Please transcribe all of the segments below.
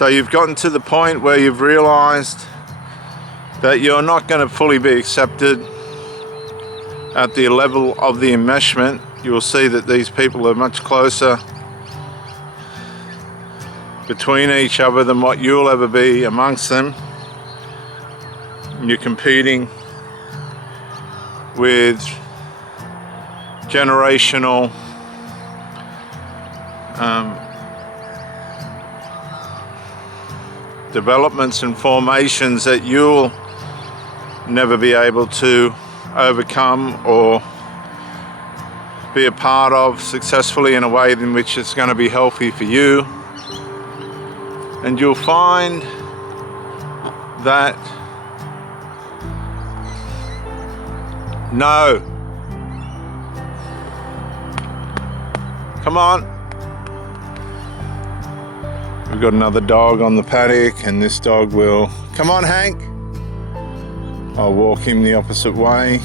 So you've gotten to the point where you've realized that you're not going to fully be accepted at the level of the enmeshment. You'll see that these people are much closer between each other than what you'll ever be amongst them. You're competing with generational developments and formations that you'll never be able to overcome or be a part of successfully in a way in which it's going to be healthy for you. And you'll find that no, come on. We've got another dog on the paddock, and this dog will, come on Hank. I'll walk him the opposite way.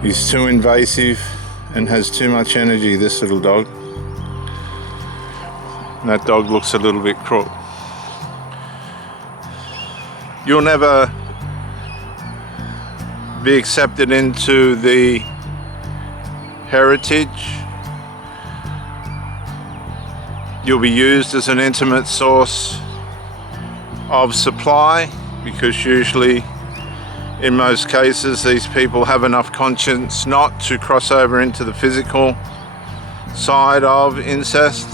He's too invasive and has too much energy, this little dog. And that dog looks a little bit crook. You'll never be accepted into the heritage. You'll be used as an intimate source of supply, because usually, in most cases, these people have enough conscience not to cross over into the physical side of incest.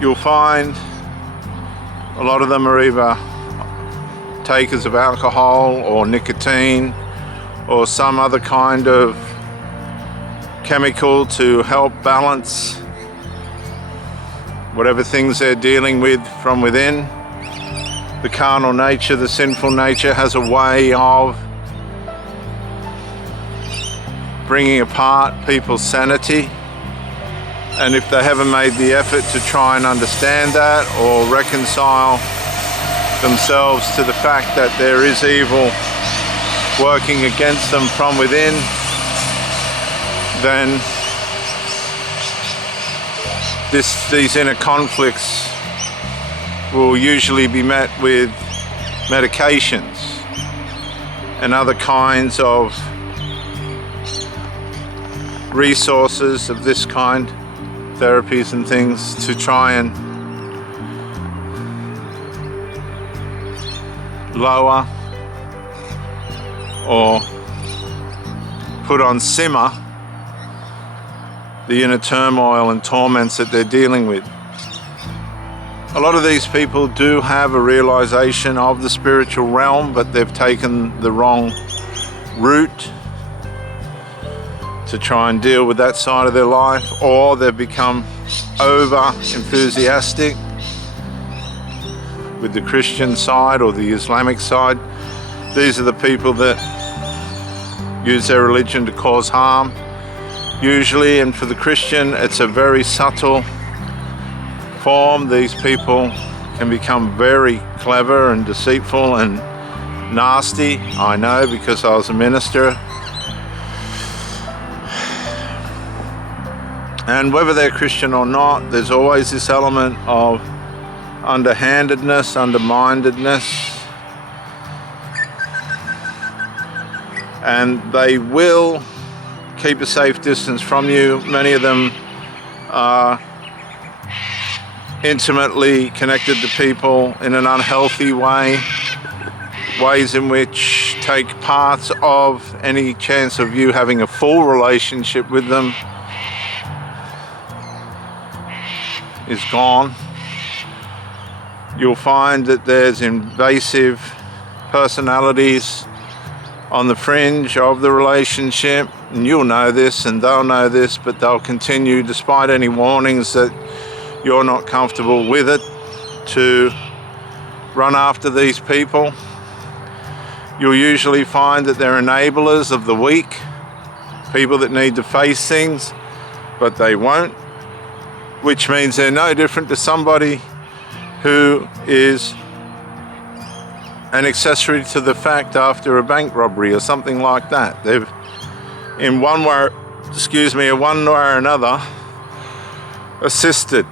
You'll find a lot of them are either takers of alcohol or nicotine or some other kind of chemical to help balance whatever things they're dealing with from within. The carnal nature, the sinful nature, has a way of bringing apart people's sanity. And if they haven't made the effort to try and understand that or reconcile themselves to the fact that there is evil working against them from within, then these inner conflicts will usually be met with medications and other kinds of resources of this kind, therapies and things, to try and lower or put on simmer the inner turmoil and torments that they're dealing with. A lot of these people do have a realization of the spiritual realm, but they've taken the wrong route to try and deal with that side of their life, or they've become over enthusiastic with the Christian side or the Islamic side. These are the people that use their religion to cause harm, usually, and for the Christian it's a very subtle form. These people can become very clever and deceitful and nasty. I know, because I was a minister. And whether they're Christian or not, there's always this element of underhandedness, undermindedness, and they will keep a safe distance from you. Many of them are intimately connected to people in an unhealthy way, ways in which take parts of any chance of you having a full relationship with them is gone. You'll find that there's invasive personalities on the fringe of the relationship, and you'll know this and they'll know this, but they'll continue, despite any warnings that you're not comfortable with it, to run after these people. You'll usually find that they're enablers of the weak, people that need to face things, but they won't, which means they're no different to somebody who is an accessory to the fact after a bank robbery or something like that. They've, in one way or another, assisted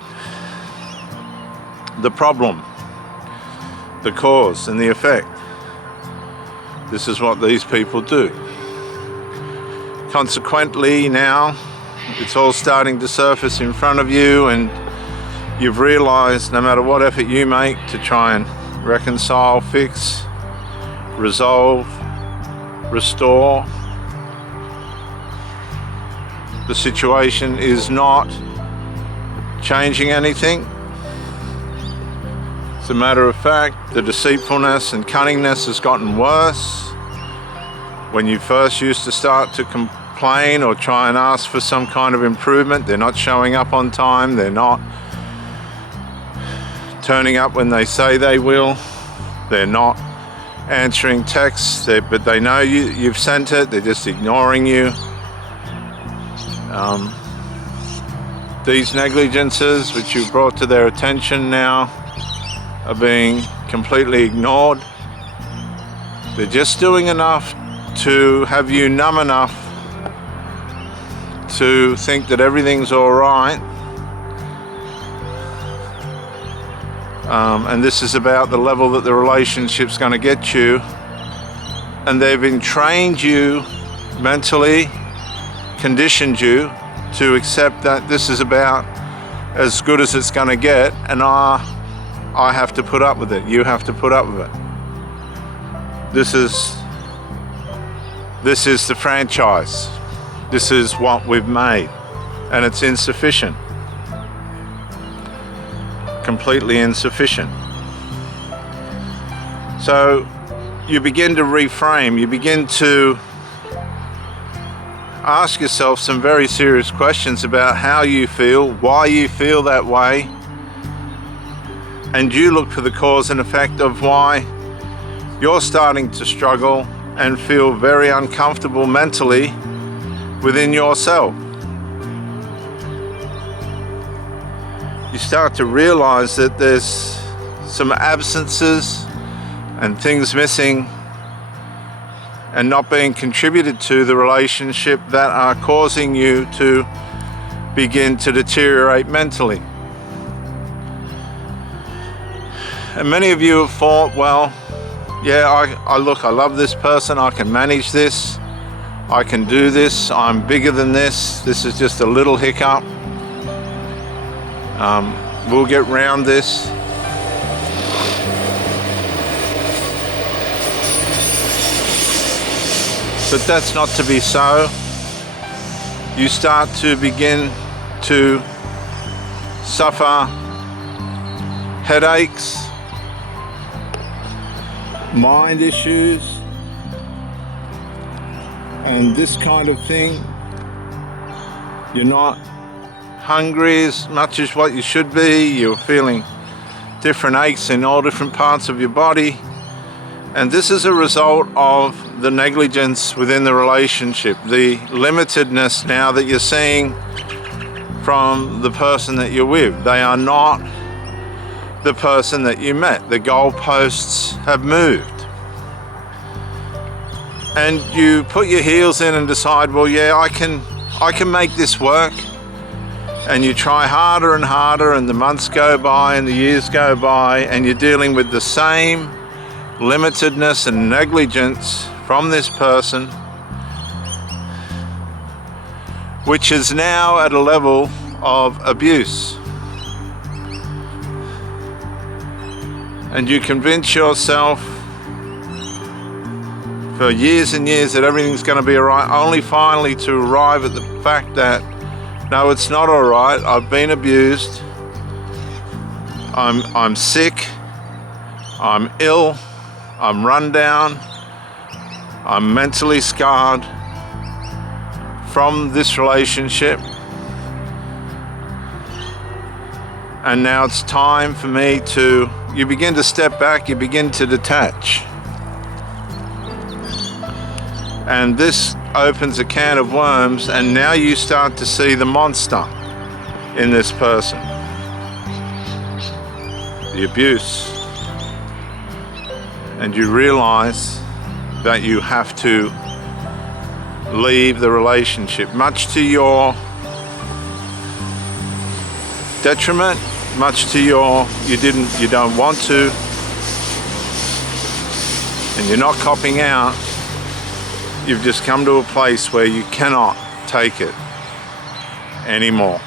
the problem, the cause and the effect. This is what these people do. Consequently, now it's all starting to surface in front of you, and you've realized no matter what effort you make to try and reconcile, fix, resolve, restore, the situation is not changing anything. As a matter of fact, the deceitfulness and cunningness has gotten worse. When you first used to start to complain or try and ask for some kind of improvement, they're not showing up on time, they're not turning up when they say they will, they're not answering texts, but they know you've sent it, they're just ignoring you. These negligences which you've brought to their attention now are being completely ignored. They're just doing enough to have you numb enough to think that everything's all right. And this is about the level that the relationship's going to get you. And they've entrained you mentally, conditioned you to accept that this is about as good as it's going to get, and I have to put up with it, you have to put up with it. This is the franchise. This is what we've made, and it's insufficient. Completely insufficient. So you begin to reframe, you begin to ask yourself some very serious questions about how you feel, why you feel that way, and you look for the cause and effect of why you're starting to struggle and feel very uncomfortable mentally within yourself. You start to realize that there's some absences and things missing and not being contributed to the relationship that are causing you to begin to deteriorate mentally. And many of you have thought, well, yeah, I love this person, I can manage this, I can do this, I'm bigger than this, this is just a little hiccup. We'll get round this. But that's not to be so. You start to begin to suffer headaches, mind issues, and this kind of thing. You're not hungry as much as what you should be. You're feeling different aches in all different parts of your body. And this is a result of the negligence within the relationship, the limitedness now that you're seeing from the person that you're with. They are not the person that you met. The goalposts have moved. And you put your heels in and decide, well, yeah, I can make this work. And you try harder and harder, and the months go by and the years go by, and you're dealing with the same limitedness and negligence from this person, which is now at a level of abuse. And you convince yourself for years and years that everything's going to be alright, only finally to arrive at the fact that no, it's not alright. I've been abused. I'm sick. I'm ill. I'm run down. I'm mentally scarred from this relationship. And now it's time for me to, you begin to step back, you begin to detach. And this opens a can of worms, and now you start to see the monster in this person. The abuse. And you realize that you have to leave the relationship, much to your detriment, much to your, you don't want to, and you're not copping out. You've just come to a place where you cannot take it anymore.